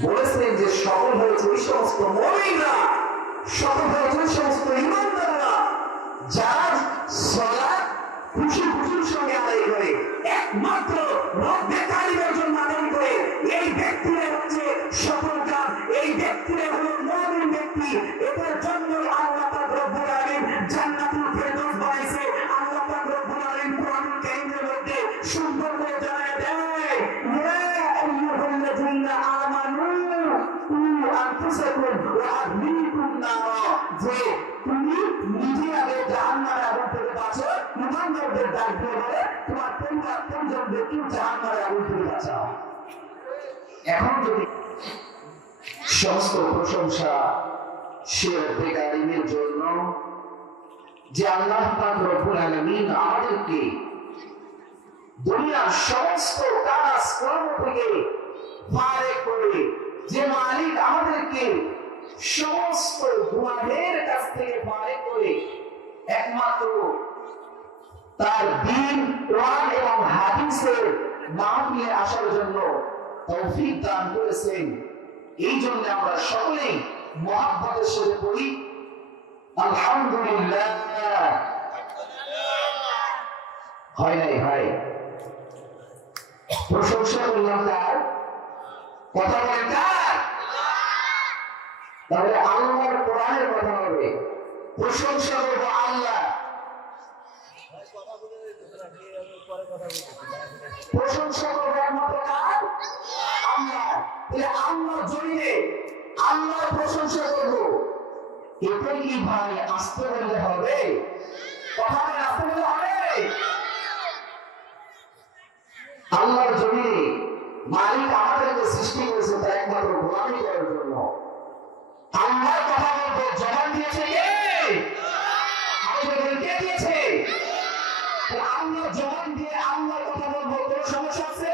বলেছেন যে সফল হয়েছে ওই সমস্ত মুমিনরা, সফল হয়েছে ওই সমস্ত ঈমানদাররা যারা সালাত খুশি খুশির সঙ্গে আদায় করে, একমাত্র রব্বে কারিমের জন্য আদায় করে। এই ব্যক্তিরা হচ্ছে সফলকাম, এই ব্যক্তিরা হলো মুমিন ব্যক্তি। এদের জন্য আল্লাহ পাক রব্বুল আলামিন জান্নাতুল ফেরদৌস বানাইছে। আল্লাহ পাক রব্বুল আলামিন কোরআনুল কারীমের মধ্যে সুন্দর করে জানায় দেয়, ইয়া আইয়ুহাল্লাযীনা আমানু কু আনফুসাকুম ওয়া আহলিকুম নারা, যে তুমি নিজে আগে জাহান্নামের আগুন থেকে বাঁচো, ঈমানদারদের ডাক দিয়ে বলে তোমার পরিবার পরিজনদেরকে জাহান্নামের আগুন থেকে বাঁচাও। এখন যদি সমস্ত প্রশংসা সে রব্বে কারীমের জন্য যে আল্লাহ পাক রব্বুল আলামিন আমাদেরকে দুনিয়ার সমস্ত কাজ কর্ম থেকে ফারেক করে, যে মালিক আমাদেরকে সমস্ত গুনাহের কাছ থেকে ফারেক করে একমাত্র তার দ্বীন কোরআন এবং হাদিসের মাহফিলে আসার জন্য তৌফিক দান করেছেন, এই জন্য আমরা সকলেই মুহাব্বতের সাথে বলি আলহামদুলিল্লাহ। হয় নাই ভাই, প্রশংসা করলাম তার, কথা বলেন কার? তাহলে আল্লাহর কোরআনের কথা হবে, প্রশংসা করবো আল্লাহ, প্রশংসা করবো একমাত্র কার? আল্লাহ। তাহলে আল্লাহর জমিনে আল্লাহর প্রশংসা করবো, এটা কি ভাই আসতে বললে হবে? কথা বলে আসতে বললে হবে? আল্লাহর জমিনে মালিক আমাদেরকে সৃষ্টি করেছে তার একমাত্র গোলামি করার জন্য। আল্লাহর কথা বলতে জবান দিয়েছে কে? আমাদের কে দিয়েছে? আল্লাহ জবান দিয়ে আল্লাহর কথা বলবো, কোনো সমস্যা আছে?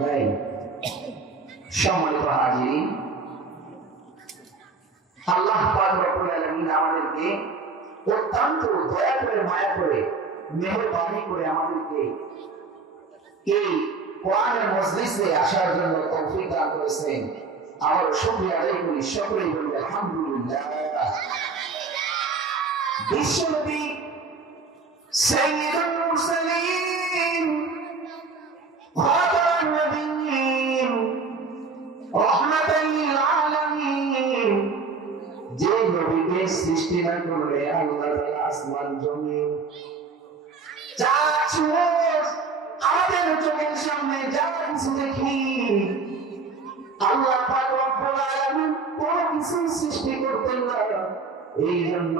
নাই। সম্মানিত হাজির, আল্লাহ পাক রব্বুল আলামিন আমাদেরকে অত্যন্ত দয়া করে, মায়া করে, মেহেরবানি করে আমাদেরকে এই কোরআনের মজলিসে আসার জন্য তৌফিক দান করেছেন। আবার শুকরিয়া আদায় করি, সকলেই বলি আলহামদুলিল্লাহ। বিশ্বনবী সাইয়্যিদুল মুরসালিন খাতামুন নবিয়্যিন রাহমাতাল লিল আলামিন, যে নবীকে সৃষ্টি না করলে আল্লাহ তাআলা আসমান জমিন যা আমাদের চোখের সামনে যা কিছু দেখি, আল্লাহ পাক রব্বুল আলামিন কোনো কিছু সৃষ্টি করতেন না। এই জন্য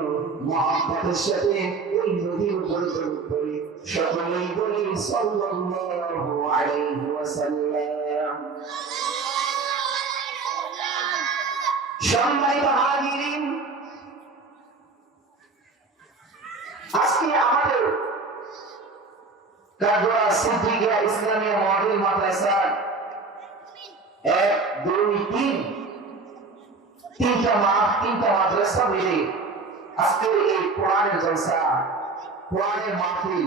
মুহাব্বতের সাথে ওই নবীর উপর দরুদ পড়ি, সকলেই বলি সাল্লাল্লাহু আলাইহি ওয়াসাল্লাম। সম্মানিত হাজিরিন, আজকে আমাদের কাজোয়া সিদ্দিকিয়া ইসলামিয়া মডেল মাদ্রাসা 1, 2, 3 তিনটা মাদ্রাসা মিলে আজকে এই কোরআনের জলসা, কোরআনের মাহফিল,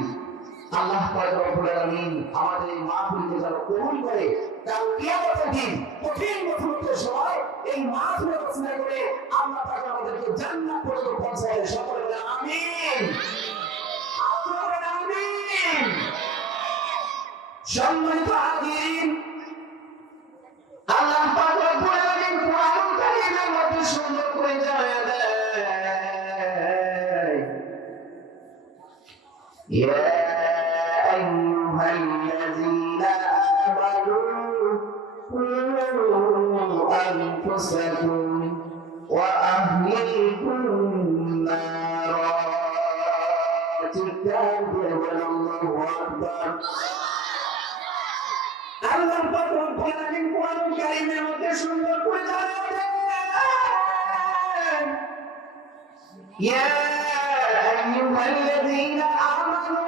আল্লাহ পাক রব্বুল আলামিন আমাদের এই মাহফিলকে যেন কবুল করে। কাল কিয়ামতের দিন কঠিন মুহূর্তের সময় এই মাহফিল রচনা করে আল্লাহ পাক আমাদেরকে জান্নাত পর্যন্ত পৌঁছায়। সকলে বলেন আমিন, আপনারা বলেন আমিন। সম্মানিত হাজিরিন, আল্লাহ পাক রব্বুল আলামিন কোরআনুল কারীমের মধ্যে সুন্দর করে জানায় দেয়, ইয়া আইয়ুহাল্লাযীনা আমানু কু আনফুসাকুম ওয়া আহলিকুম নারা। চিৎকার করে বলেন আল্লাহু আকবার। আল্লাহ পাক রব্বুল আলামিন কোরআনুল কারীমের মধ্যে সুন্দর করে জানায় দেন, ইয়া আইয়ুহাল্লাযীনা আমানু।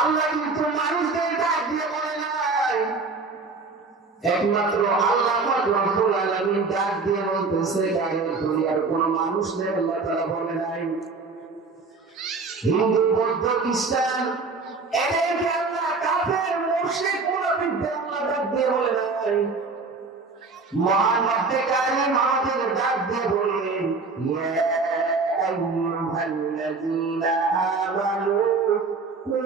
আল্লাহ কিন্তু মানুষদের ডাক দিয়ে বলে নাই, একমাত্র আল্লাহ পাক রব্বুল আলামিন ডাক দিয়ে বলতেছে, ডাকের দুনিয়ার কোন মানুষদের আল্লাহ তাআলা বলে নাই। হিন্দু, বৌদ্ধ, খ্রিস্টান এদেরকে আল্লাহ কাফের, মুশরিক, বিদ্যা আল্লাহ ডাক দিয়ে বলে নাই মহান রব্বে কারীম আমাদের ডাক দিয়ে বললেন ইয়া আইয়ুহাল্লাযীনা আমানু কু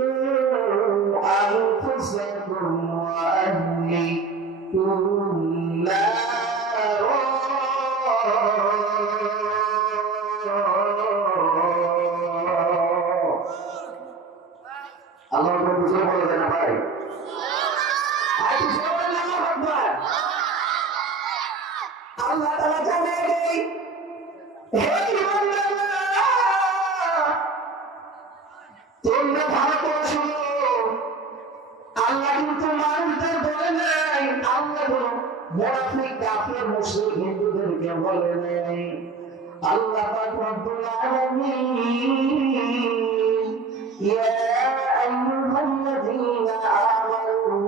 আনফুসাকুম ওয়া আহলিকুম নারা আল্লাহ বুঝে বলে না ভাই আল্লাহ তাআলা জানে হে ইমানদাররা তোমরা ভালো করে শুনো আল্লাহ কিন্তু মানুষদের বলে নাই আল্লাহ বলো মুনাফিক কাফির মুশরিক হিন্দুদেরকে বলে নাই আল্লাহ পাক রব্বুল আলামিন ইয়া আইয়ুহাল্লাযীনা আমানু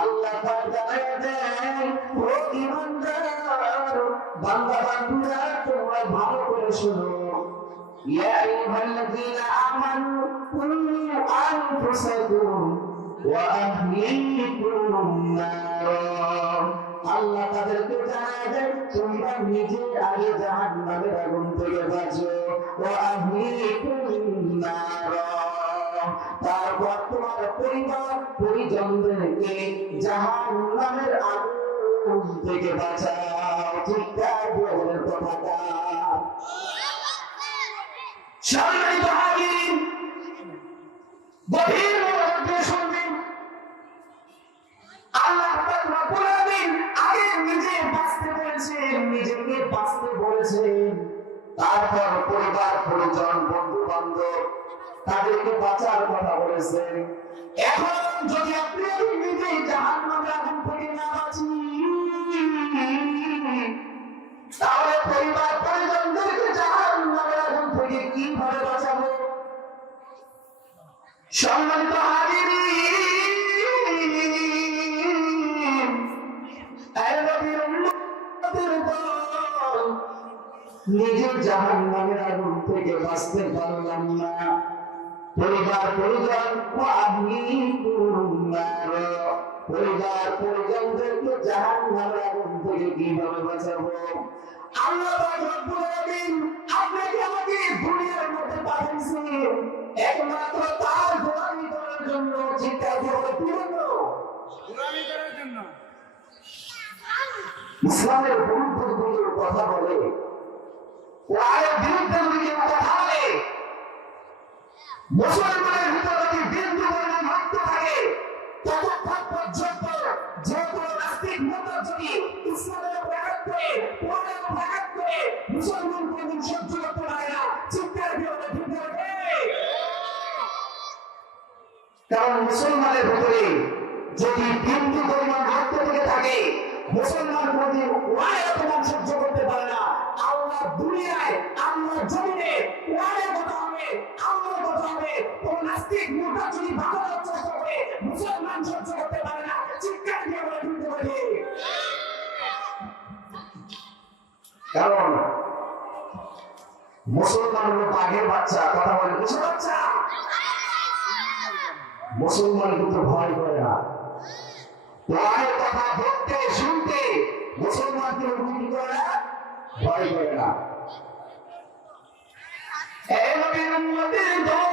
আল্লাহ পাক জানায় দেয় ও ঈমানদার বান্দা বান্দীরা তোমরা ভালো করে শুনো ইয়া আইয়ুহাল্লাযীনা আমানু কু আনফুসাকুম ওয়া আহলিকুম নারা আল্লাহ তাদেরকে জানায় দেয় তোমরা নিজে আগে জাহান্নামের আগুন থেকে বাঁচো ওয়া আহলিকুম নারা তারপর তোমার পরিবার পরিজনদেরকে জাহান্নামের আগুন থেকে বাঁচাও চিৎকার দিয়ে বলেন কথাটা সম্মানিত হাজির গভীর মনোযোগ দিয়ে শুনবেন আল্লাহ পাক রব্বুল আলামিন আগে নিজে বাঁচতে বলেছেন নিজেকে বাঁচতে বলেছেন তারপর পরিবার পরিজন বন্ধু বান্ধব তাদেরকে বাঁচার কথা বলেছেন এখন যদি আপনি নিজে জাহান্নামের আগুন থেকে না বাঁচি তাহলে পরিবার পরিজনদেরকে জাহান্নামের আগুন থেকে কিভাবে বাঁচাবো সম্মানিত হাজির নিজে জাহান্নামের আগুন থেকে বাঁচতে পারলাম না পরিবার পরিজন পরিবার পরিজনদেরকে জাহান্নামের আগুন থেকে কিভাবে বাঁচাবো আল্লাহ পাক রব্বুল আলামিন আপনাকে আমাকে দুনিয়ার মধ্যে পাঠিয়েছেন একমাত্র তার গোলামি করার জন্য চিৎকার করে কি বলবো গোলামি করার জন্য ইসলামের বিরুদ্ধে যদি কথা বলে কোরআনের বিরুদ্ধে যদি কথা বলে মুসলমানের ভিতরে যদি বিন্দু পরিমাণ রক্ত থাকে ততক্ষণ পর্যন্ত যে কোনো নাস্তিক মতবাদ যদি ইসলামের ব্যাঘাত করে কোরআনের ব্যাঘাত করে মুসলমান কোনদিন সহ্য করতে পারে না চিৎকার দিয়ে ভিতরে কারণ মুসলমানের ভিতরে যদি বিন্দু পরিমাণ রক্ত থেকে থাকে মুসলমান কোনদিন কোরআনের অপমান সহ্য করতে পারে না আল্লাহ দুনিয়ায় আল্লাহ জমিনে কোরআনের কথা হবে আল্লাহর কথা হবে কোন নাস্তিক মুরতাদ যদি বাঁচানোর চেষ্টা করে মুসলমান সহ্য করতে পারে না চিৎকার দিয়ে বলে দিতে পারি কারণ মুসলমান হলো বাঘের বাচ্চা কথা বলে কিসের বাচ্চা মুসলমান কিন্তু ভয় করে না কোরআনের কথা দেখতে শুনতে মুসলমানকে অনুমতি করে না ভয় করে না এই নবীর উম্মতের দল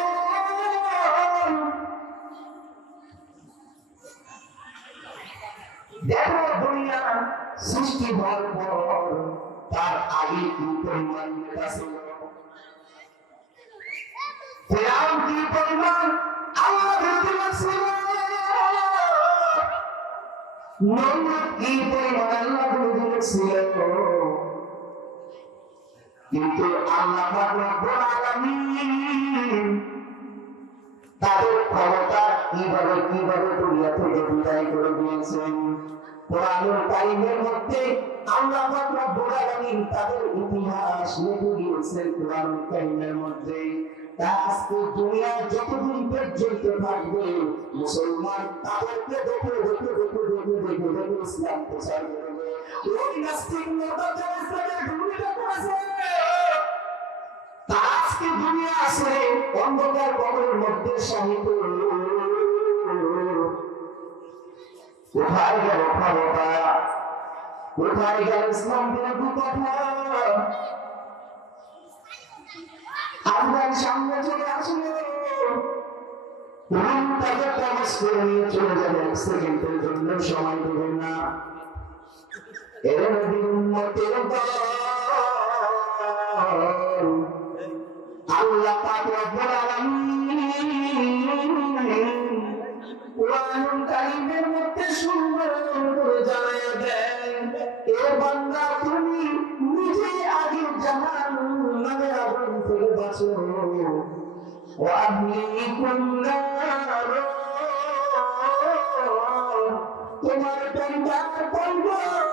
দেখো দুনিয়া সৃষ্টি হওয়ার পর তার আগে কি পরিমাণ নেতা ছিল ফিরাউন কি পরিমাণ আল্লাহ বিরোধী ছিল নমরুদ কি পরিমাণ আল্লাহ বিরোধী ছিল কিন্তু আল্লাহ পাক রব্বুল আলামিন তাদের ক্ষমতা কিভাবে দুনিয়া থেকে বিদায় করে দিয়েছেন কোরআনুল কারীমের মধ্যে আল্লাহ পাক রব্বুল আলামিন তাদের ইতিহাস লিখে দিয়েছেন কোরআনুল কারীমের মধ্যে আজকে দুনিয়া যতদিন পর্যন্ত থাকবে মুসলমান তাদেরকে দেখে ইসলাম প্রচার করবে ওই নাস্তিক মুরতাদ যারা ইসলামের বিরোধিতা করেছে তারা আজকে দুনিয়া আছে অন্ধকার কবরের মধ্যে শাহিত কোথায় গেল ক্ষমতা, কোথায় গেল ইসলাম বিরোধী কথা? আফগান সামনে চলে আসলে তাকে প্রবেশ করে নিয়ে চলে যাবে, এক সেকেন্ডের জন্য সময় দেবেন না। এর উম্মতের আল্লাহ পাক রব্বুল আলামিন কুরআনুল কারীমের মধ্যে সুন্দর করে জানায়া দেন, এ বান্দা তুমি নিজে আগে জাহান্নামের আগুন থেকে বাঁচো, ওয়া আহলিকুম নার, তোমার পরিবার পরিবার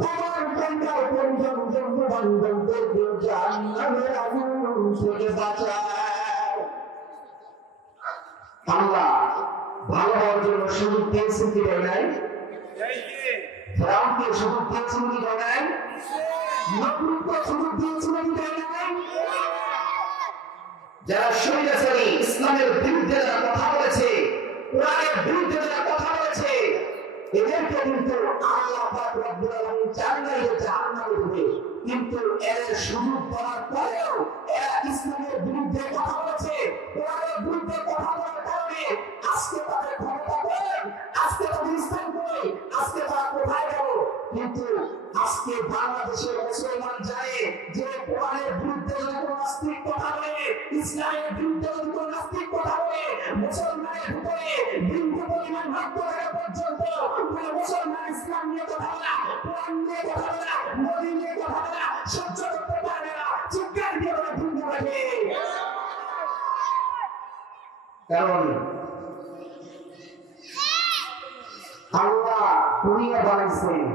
তোমার পরিবার পরিজন বন্ধু বান্ধবদেরকে জাহান্নামের আগুন থেকে বাঁচাও। আল্লাহ ভালো হওয়ার জন্য সুযোগ দিয়েছেন কি দেয় নাই? ফেরাউনকে সুযোগ দিয়েছেন কি দেয় নাই? নবীকে সুযোগ দিয়েছেন কি দেয় নাই? যারা স্বৈরাচারী ইসলামের বিরুদ্ধে যারা কথা বলেছে, কোরআনের বিরুদ্ধে যারা কথা বলেছে, এদেরকে কিন্তু আল্লাহ পাক রব্বুল আলামিন চান না যে জাহান্নামে দিবে, কিন্তু এর সুযোগ দেওয়ার পরেও এরা ইসলামের বিরুদ্ধে কথা বলেছে, কোরআনের বিরুদ্ধে কথা বলার কারণে আজকে তাদের ক্ষমতা কই, আজকে তাদের ইসলাম কই, আজকে তারা কোথায় গেল? কিন্তু আজকে বাংলাদেশের মুসলমান জানে যে কোরআনের বিরুদ্ধে যদি কোনো নাস্তিক কথা বলে, ইসলামের বিরুদ্ধে যদি কোনো নাস্তিক কথা বলে, মুসলমানের ভিতরে বিন্দু পরিমাণ ভাগ্য থাকা পর্যন্ত কোনো মুসলমান ইসলাম নিয়ে কথা বলা, কোরআন নিয়ে কথা বলা, নবী নিয়ে কথা বলা সহ্য করতে পারবে না। চিৎকার দিয়ে ওরা বন্ধু রাখে, কারণ আল্লাহ দুনিয়া বানাইছেন,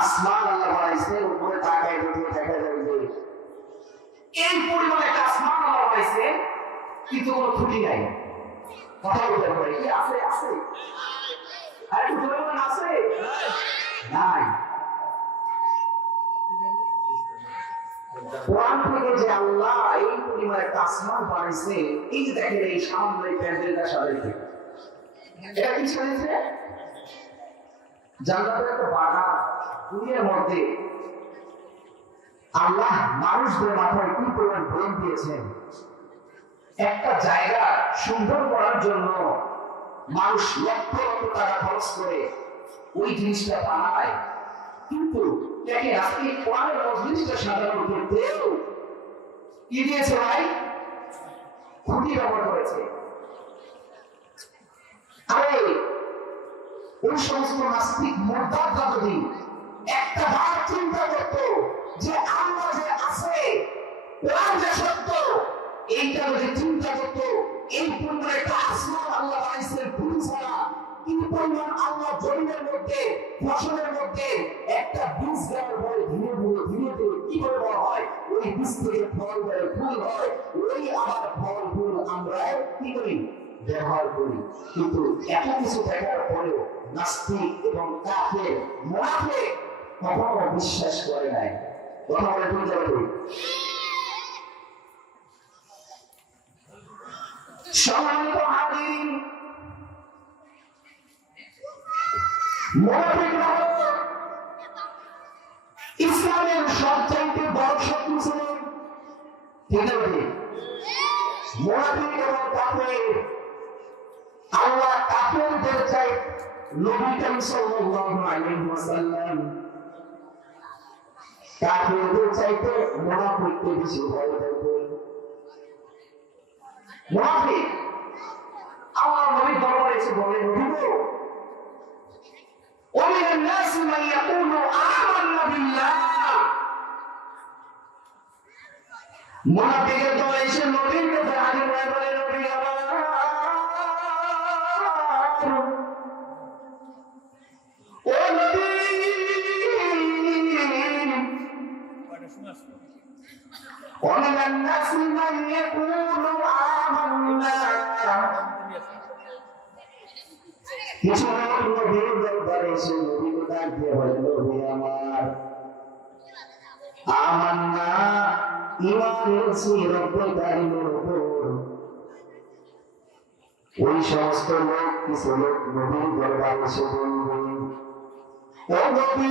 আসমান আল্লাহ বানাইছেন, উপরে তাকায় দেখলে দেখা যায় যে এই পরিমাণে একটা আসমান আল্লাহ বানাইছে, কিন্তু কোনো খুঁটি নাই। কথা বলতে পারে কি আছে? আছে। আর একটু জোরে বলেন, আছে? নাই। কোরআন থেকে যে আল্লাহ এই পরিমাণে একটা আসমান বানাইছে, এই যে দেখেন এই সামনে প্যান্ডেলটা সাজাইছে, এটা কি সাজাইছে? জান্নাতের একটা বাগান, দুনিয়ার মধ্যে আল্লাহ মানুষদের মাথায় কি পরিমাণ ব্রেন দিয়েছেন। একটা জায়গা সুন্দর করার জন্য মানুষ লক্ষ লক্ষ টাকা খরচ করে ওই জিনিসটা বানায়, কিন্তু দেখেন আজকে কোরআনের মজলিসটা সাজানোর ক্ষেত্রেও কি দিয়েছে ভাই? খুঁটি ব্যবহার করেছে। আরে ওই সমস্ত নাস্তিক মুরতাদরা যদি একটা বার চিন্তা করত যে আল্লাহ যে আছে, কোরআন যে সত্য, এইটা যদি চিন্তা করত, এই পরিমাণ একটা আসমান আল্লাহ বানাইছেন খুঁটি ছাড়া, কি পরিমাণ আল্লাহ জমিনের মধ্যে ফসলের মধ্যে একটা বীজ দেওয়ার পরে ধীরে ধীরে ধীরে ধীরে কি করে বড় হয়, ওই বীজ থেকে ফল বের ফুল হয়, ওই আবার ফল ফুল আমরা কি করি? ব্যবহার করি। কিন্তু এত কিছু দেখার পরেও নাস্তিক এবং কাফের মুনাফিক কখনো বিশ্বাস করে নাই। কথা বলে বুঝতে পারি? সম্মানিত হাজির, মুনাফিকরা হলো ইসলামের সবচাইতে বড় শত্রু ছিলেন। ঠিক আছে? মুনাফিক এবং কাফের, আল্লাহ কাফেরদের চাই নবী করিম সাল্লাল্লাহু আলাইহি ওয়াসাল্লাম কাফেরদের চাইতে মুনাফিককে বেশি ভয় করতেন। মুনাফিক আল্লাহ নবী দরবারে এসে বলে, নবী গো, ومن الناس من يقول آمنا بالله, মুনাফিকের দল এসে নবীর কাছে হাজির হয়ে বলে, নবী আমার, ও নবী, ومن الناس من يقول آمنا, কিছু লোক নবীর দরবারে এসে নবীকে ডাক দিয়ে বলে, নবী আমার, আমান্না ঈমান এনেছি রব্বুল কারীমের উপর, ওই সমস্ত লোক কিছু লোক নবীর দরবারে এসে বলবে, ও নবী,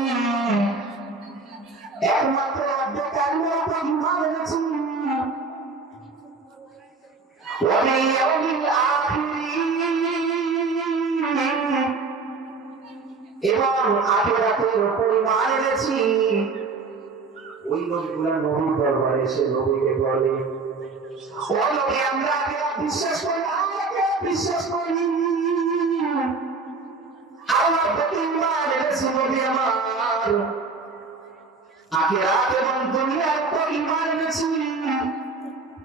একমাত্র আপনি কালিমার উপর ঈমান এনেছি, ওয়া বিল ইয়াউমিল আখির, এবং আখিরাতের উপর ঈমান এনেছি। ওই লোকগুলা নবীর দরবারে এসে নবীকে বলে, ও নবী, আমরা আখিরাত বিশ্বাস করি, বিশ্বাস করি, আল্লাহর প্রতি ঈমান এনেছি নবী আমার, আখিরাত এবং দুনিয়ার উপর ঈমান এনেছি,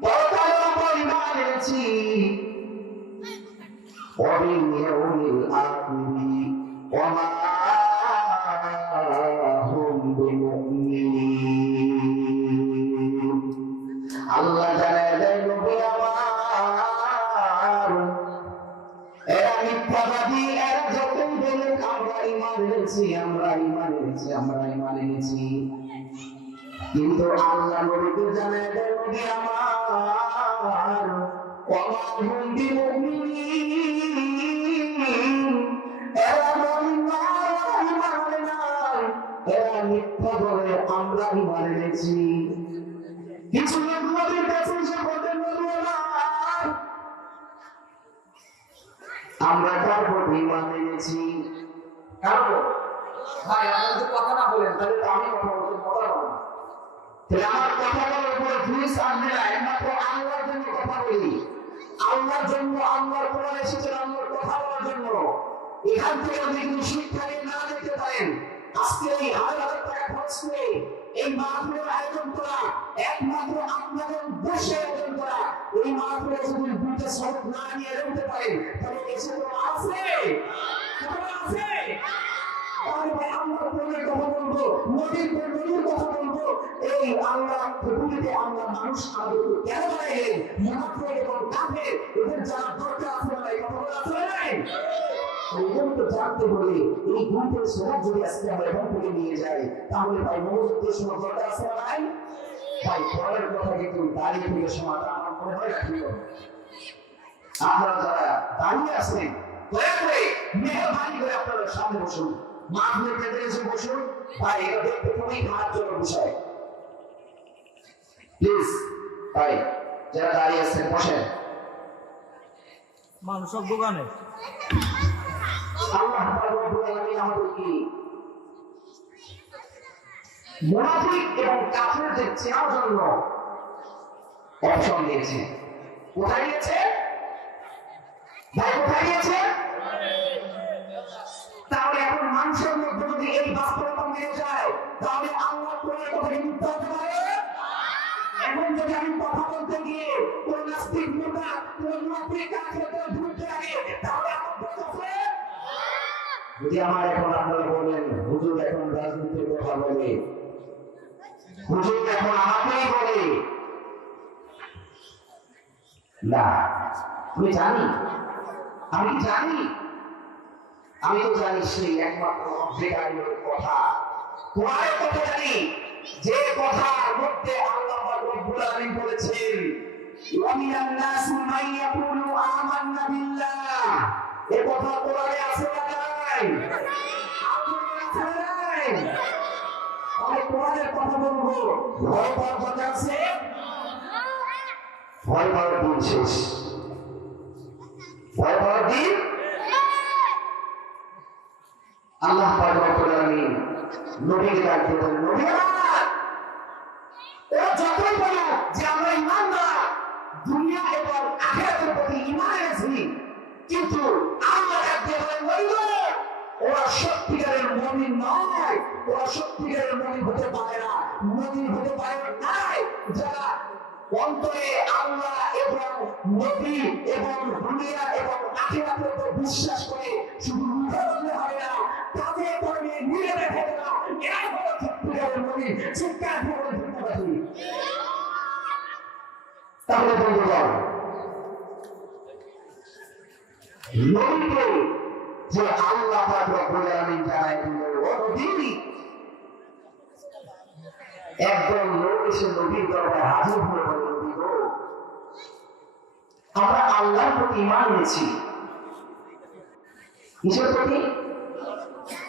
পরকালের উপর ঈমান এনেছি, ওয়া বিল ইয়াউমিল আখির ওয়া মা হুম বিমুমিনিন। আল্লাহ জানায় দেয়, নবী আমার, এরা মিথ্যাবাদী, এরা যতই বলুক আমরা ঈমান এনেছি, আমরা ঈমান এনেছি, আমরা ঈমান এনেছি, কিন্তু আল্লাহ নবীকে জানায় দেয়, নবী আমার, ওয়া মা হুম বিমুমিনিন, এরা মুমিন নয়, ঈমান আনে নাই, এরা মিথ্যা বলে, আমরা ঈমান এনেছি। কিছু লোক নবীর কাছে এসে বলতেন, নবী আমার, আমরা তার প্রতি ঈমান এনেছি। কারণ ভাই, আপনি যদি কথা না বলেন তাহলে তো আমি কথা বলতে পারবো না, তাহলে আমার কথা বলার উপরে ফিস আসবে না, একমাত্র আল্লাহর জন্য কথা বলি, আল্লাহর জন্য, আল্লাহর কোরআন এসেছে আল্লাহর কথা বলার জন্য। এখান থেকে যদি কোনো শিক্ষা নিয়ে না দেখতে পারেন, আজকে এই হাজার টাকা খরচ করে এই মাহফিলের আয়োজন করা, একমাত্র আপনাদের দেশে আয়োজন করা, এই মাহফিলে যদি দুইটা সবক না নিয়ে এগোতে পারেন, তাহলে এসে তো আছে, আছে, তাহলে ভাই আমরা কোরআনের কথা বলবো, নবীর কথা বলবো, এই আল্লাহ পৃথিবীতে আমরা মানুষ আদৌ কেন বানাইলেন, মুনাফিক এবং কাফের, এদের জানার দরকার আছে না, এই কথা বলা আছে নাই? এরকম তো জানতে হলে এই দুইটা সবক যদি আজকে আমরা এখান থেকে নিয়ে যাই, তাহলে ভাই মনোযোগের সময় দরকার আছে না নাই? ভাই পরের কথা কিন্তু দাঁড়িয়ে থেকে সময়টা আমার মনে হয় রাখি, আপনারা যারা দাঁড়িয়ে আছেন দয়া করে মেহরবানি করে আপনারা সামনে বসুন, মাহফিলের কেন্দ্রে এসে বসুন, ভাই এটা দেখতে খুবই খারাপজনক বিষয়। প্লিজ ভাই যারা দাঁড়িয়ে আছেন বসেন। মানুষ সব দোকানে আল্লাহ রব্বুল আলামিন আমাদেরকে মুনাফিক এবং কাফেরদের চেনার জন্য অপশন দিয়েছে। কোথায় দিয়েছে ভাই, কোথায় দিয়েছে? তাহলে এখন মানুষের মধ্যে যদি এই বাস্তবতা মেনে যায়, তাহলে আল্লাহ কোরআনের কথা মিথ্যা হতে পারে? এখন যদি আমি কথা বলতে গিয়ে কোন নাস্তিক নেতা, কোন মুনাফিক কাফেরদের বিরুদ্ধে লাগে, তাহলে আমার দোষ আছে? যদি আমার এখন আপনারা বলেন, হুজুর এখন রাজনীতির কথা বলে, হুজুর এখন আমাকেই বলে, না, আমি জানি, আমি জানি, আমি তো জানি সেই একমাত্র অধ্যেকারীর কথা, কোরআনের কথা জানি, যে কথার মধ্যে আল্লাহ রব্বুল আলামিন বলেছেন, ওয়া মিনান নাসি মান ইয়াকুলু আমান্না বিল্লাহ, এই কথা কোরআনে আছে না নাই? আছে না নাই? আমি কোরআনের কথা বলবো, ভয় পাওয়ার কথা আছে? ভয় পাওয়ার দিন শেষ, ভয় পাওয়ার দিন। আল্লাহ পাক রব্বুল আলামিন নবীকে ডাকতে বলেন, নবী আমার, ও যতই বলো যে আমরা ঈমানদার, দুনিয়া এবং আখিরাতের প্রতি ঈমান এনেছি, কিন্তু আল্লাহ ডাকতে বলেন, বলবো ওরা সত্যিকারের মুমিন নয়, ওরা সত্যিকারের মুমিন হতে পারে না, মুমিন হতে পারে নাই যারা অন্তরে আল্লাহ এবং নবী এবং দুনিয়া এবং আখিরাতের উপর বিশ্বাস করে, শুধু মুখে বললে হবে না, কাজে কর্মে মিলে রেখে না, এরাই হলো সত্যিকারের মুমিন। চিৎকার দিয়ে বলে ধন্যবাদ। তাহলে বন্ধুগণ, নবীকে যে আল্লাহ পাক রব্বুল আলামিন জানায় দিলেন, ও নবী, একদল লোক এসে নবীর দরবারে হাজির হয়ে বলে, নবী গো, আমরা আল্লাহর প্রতি ঈমান এনেছি, কিসের প্রতি?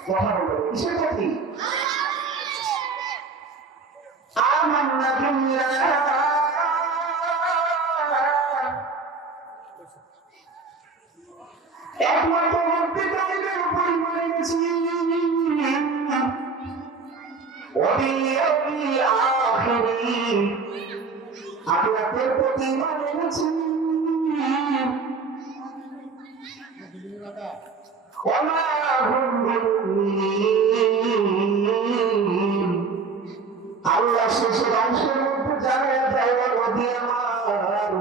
কথা বলতে কিসের প্রতি? আমান্না বিল্লাহ, একমাত্র মুত্তাকিদের উপর ঈমান এনেছি, ওয়া বিল ইয়াউমিল আখির, আখিরাতের প্রতি ঈমান এনেছি, ওয়া মা হুম বিমুমিনিন। আল্লাহ শেষের অংশের মধ্যে জানিয়ে দেয় নবী আমার,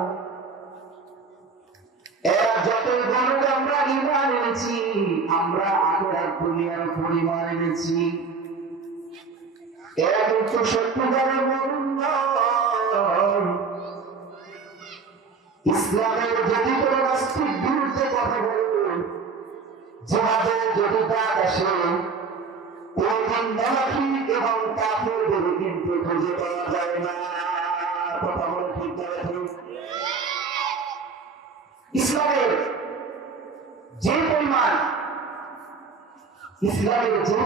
এরা যতই বলুক আমরা ঈমান এনেছি, আমরা আখিরাত দুনিয়ার উপর ঈমান এনেছি, এরা কিন্তু সত্যিকারের মুমিন নয়। ইসলামের যদি কোনো নাস্তিক বিরুদ্ধে কথা বলবে, জিহাদের যদি ডাক আসে, কোনদিন মুনাফিক এবং কাফেরদের কিন্তু খুঁজে পাওয়া যায় না। কথা বলে ঠিক না ঠিক? ইসলামের যে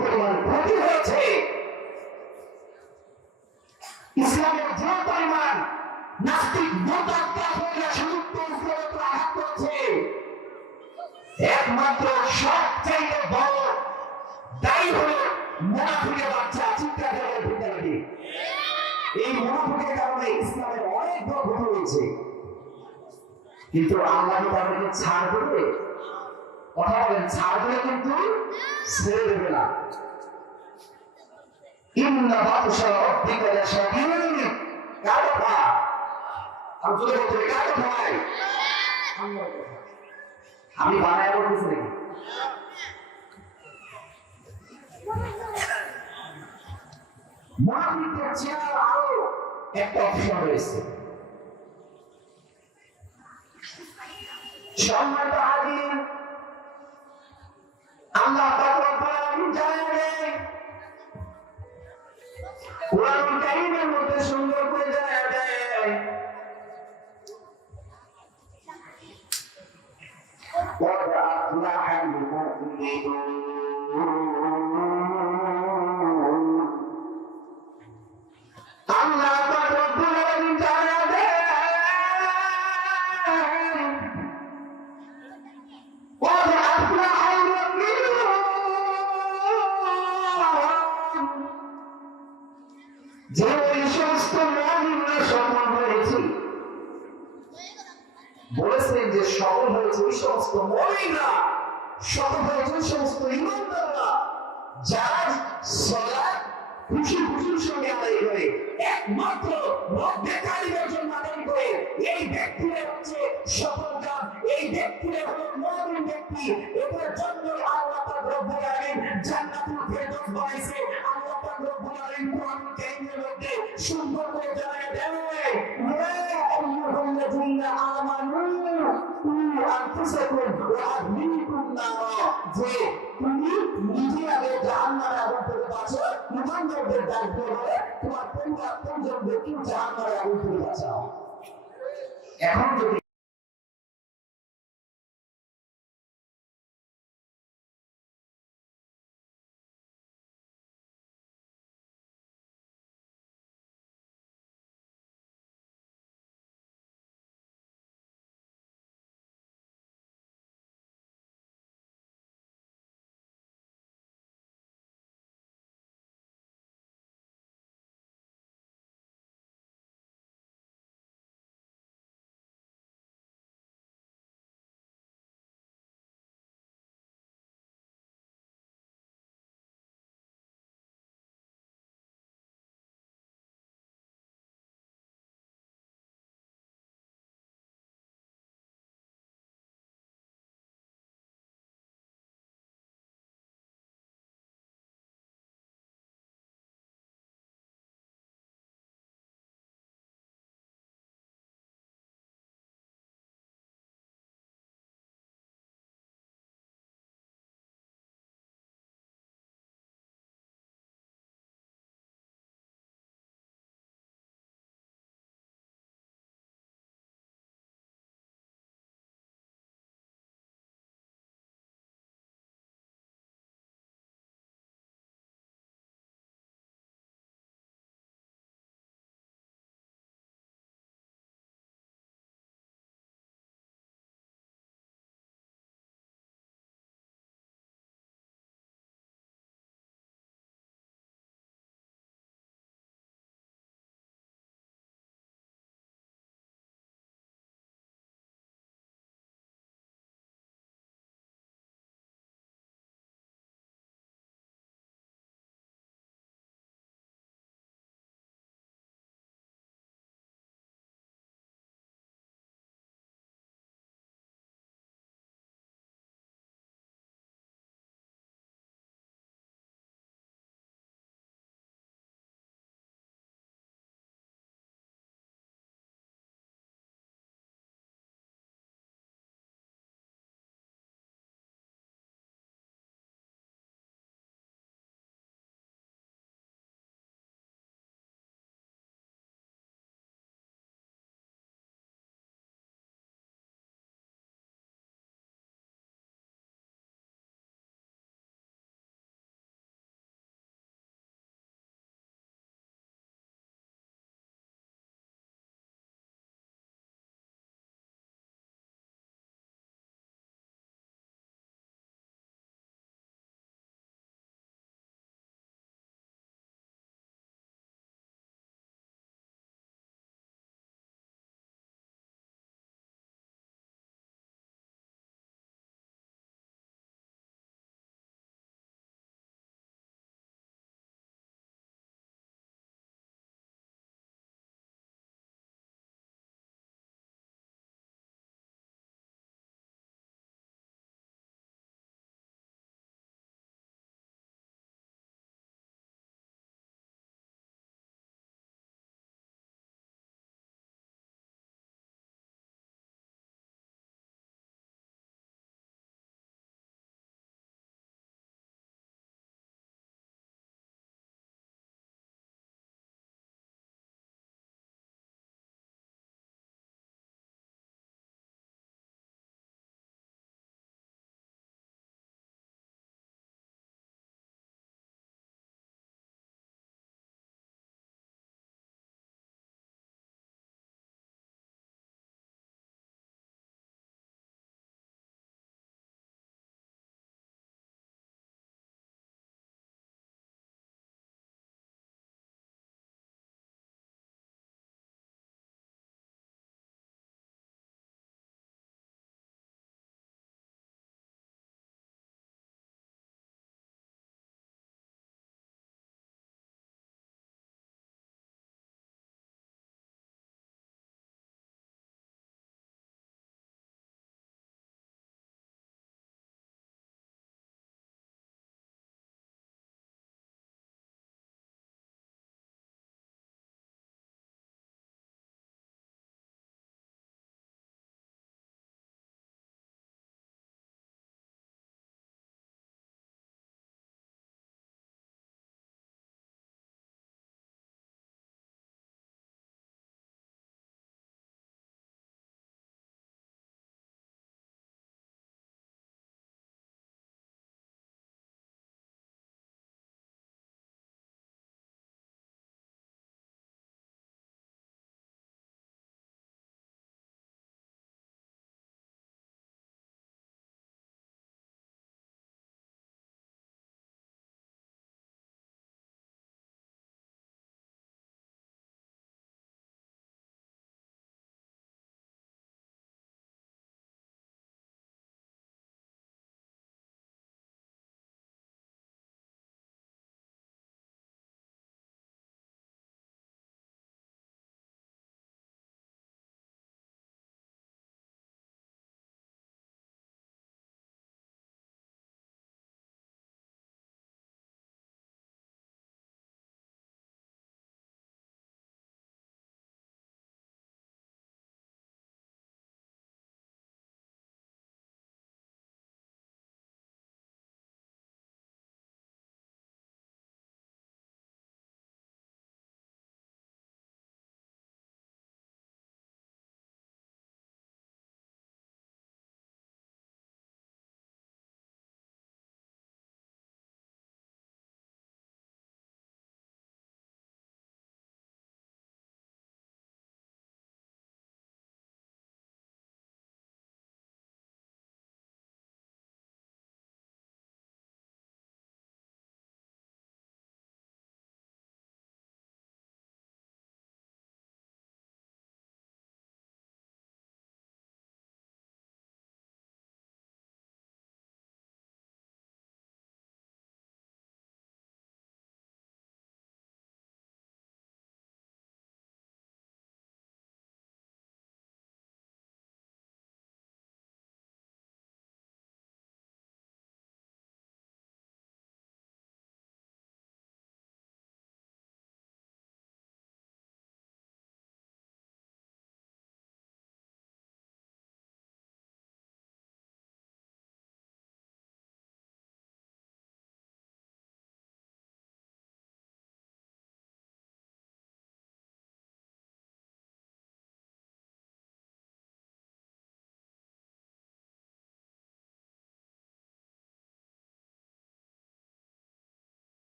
পরিমাণ ক্ষতি হয়েছে, ইসলামের যে পরিমাণ নাস্তিক মুরতাদ কাফেররা সমস্ত ইসলামের উপর আঘাত করছে, একমাত্র সবচেয়ে বড় দায়ী হলো মুনাফিকের বাচ্চা। চিন্তা করে ভুলতে নাকি? এই মুনাফিকের কারণে ইসলামের অনেক বড় ক্ষতি হয়েছে, কিন্তু আল্লাহ তাদেরকে ছাড় দেবে? কথা বলেন, ছাড় দিলে কিন্তু ছেড়ে দেবে না। ইন্না বাতশা রাব্বিকা লাশাদীদ। কার কথা? আমি জোরে বলতে কার কথা ভাই? আল্লাহর কথা। আমি বানায় বলতেছি নাকি? মুনাফিকদের চেনার আরো একটা অপশন রয়েছে। সম্মানিত হাজির, আল্লাহ পাক রব্বুল আলামিন জানেন, কুরআনুল কারীমের মধ্যে সুন্দর করে জানায় দেয়, قد أفلح المؤمنون। আল্লাহ পাক রব্বুল আলামিন জানায় দেয়, قد أفلح المؤمنون، যে ওই সমস্ত মুমিনরা সফল হয়েছে। বলেছেন যে সফল হয়েছে ওই সমস্ত মুমিনরা, সফল হয়েছে ওই সমস্ত ঈমানদাররা, যারা সালাত খুশি খুশির সঙ্গে আদায় করে, একমাত্র রব্বে কারিমের জন্য আদায় করে। এই ব্যক্তিরা হচ্ছে সফলকাম, এই ব্যক্তিরা হলো মুমিন ব্যক্তি। এদের জন্য আল্লাহ পাক রব্বুল আলামিন জান্নাতুল ফেরদৌস বানাইছে। আল্লাহ পাক রব্বুল আলামিন কুরআনুল কারীমের মধ্যে সুন্দর করে জানায় দেয়, ইয়া আইয়ুহাল্লাযীনা আমানু কু আনফুসাকুম ওয়া আহলিকুম নারা, যে তুমি নিজে আগে জাহান্নামের আগুন থেকে বাঁচো, ঈমানদারদের দায়িত্ব হবে তোমার পরিবার পরিজনদেরকে জাহান্নামের আগুন থেকে বাঁচাও। এখন যদি